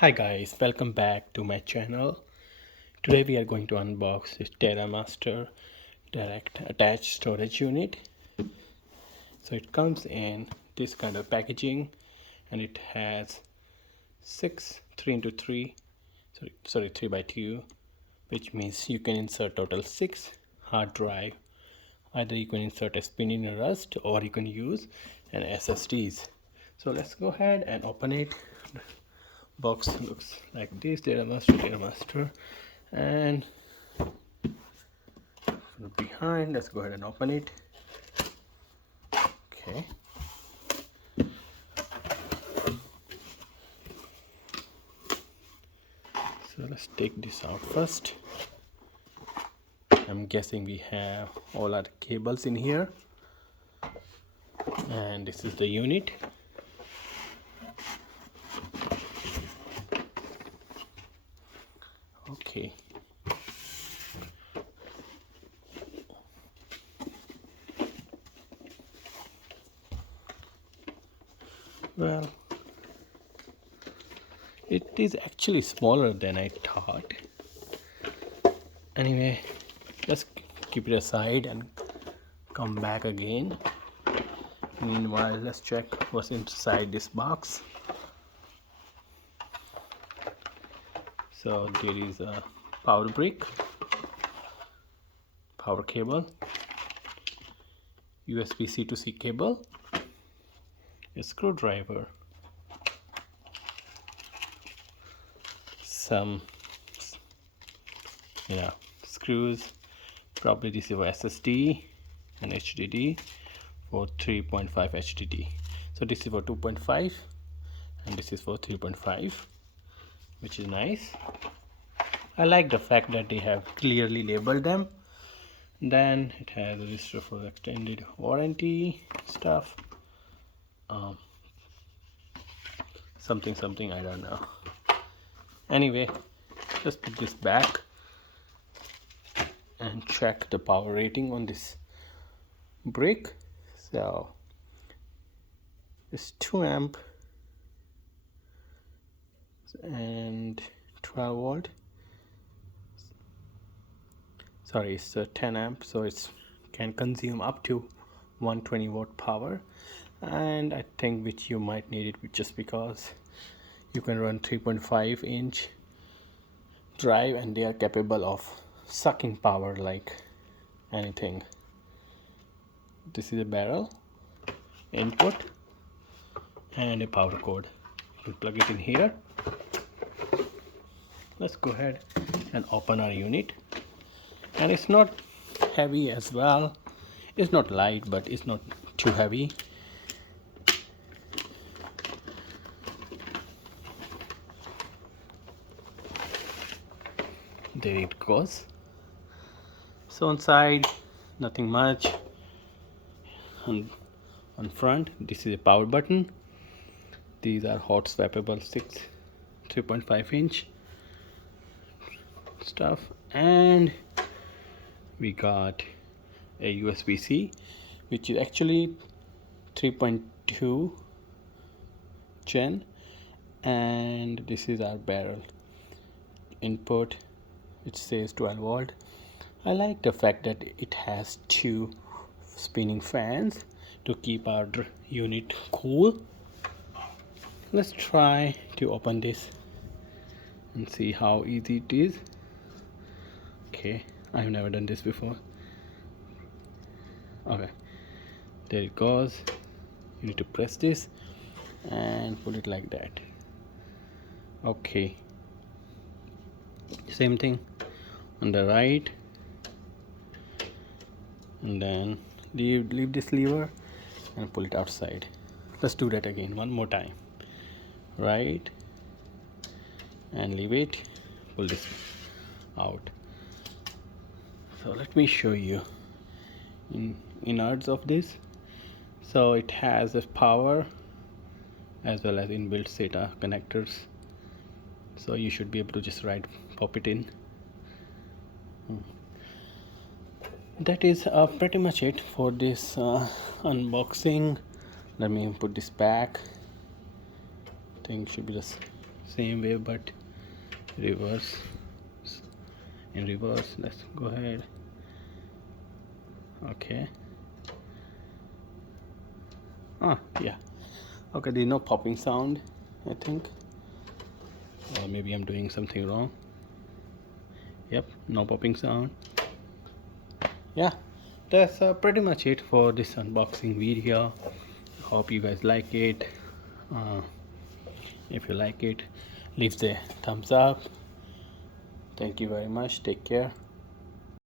Hi guys, welcome back to my channel. Today we are going to unbox this TerraMaster direct attached storage unit. So it comes in this kind of packaging and it has 3 by 2, which means you can insert total 6 hard drive. Either you can insert a spinning rust or you can use an SSDs. So let's go ahead and open it. Box looks like this. TerraMaster, and from behind, let's go ahead and open it. Okay, so let's take this out first. I'm guessing we have all our cables in here, and this is the unit. Okay, well, it is actually smaller than I thought. Anyway, let's keep it aside and come back again. Meanwhile, let's check what's inside this box. So there is a power brick, power cable, USB-C to C cable, a screwdriver, some screws, probably this is for SSD and HDD for 3.5 HDD. So this is for 2.5 and this is for 3.5, which is nice. I like the fact that they have clearly labeled them. Then it has a register for extended warranty stuff, something I don't know. Anyway, let's put this back and check the power rating on this brick. So it's 2 amp and 12 volt. Sorry, it's 10 amp, so it can consume up to 120 watt power, and I think which you might need it just because you can run 3.5 inch drive and they are capable of sucking power like anything. This is a barrel, input, and a power cord. You plug it in here. Let's go ahead and open our unit. And it's not heavy as well. It's not light, but it's not too heavy. There it goes. So inside, nothing much. On front, this is a power button. These are hot swappable 3.5 inch stuff, and we got a USB-C, which is actually 3.2 gen, and this is our barrel input. It says 12 volt. I like the fact that it has 2 spinning fans to keep our unit cool. Let's try to open this and see how easy it is. Okay, I have never done this before. Okay, there it goes. You need to press this and put it like that. Okay, same thing on the right, and then leave this lever and pull it outside. Let's do that again one more time. Right, and leave it, pull this out. So let me show you innards of this. So it has a power as well as inbuilt SATA connectors, so you should be able to just pop it in. That is pretty much it for this unboxing. Let me put this back. I think should be the same way but reverse. In reverse, let's go ahead. Okay. Yeah. Okay, there's no popping sound, I think, or maybe I'm doing something wrong. Yep, no popping sound. Yeah, that's pretty much it for this unboxing video. Hope you guys like it. If you like it, leave the thumbs up. Thank you very much. Take care.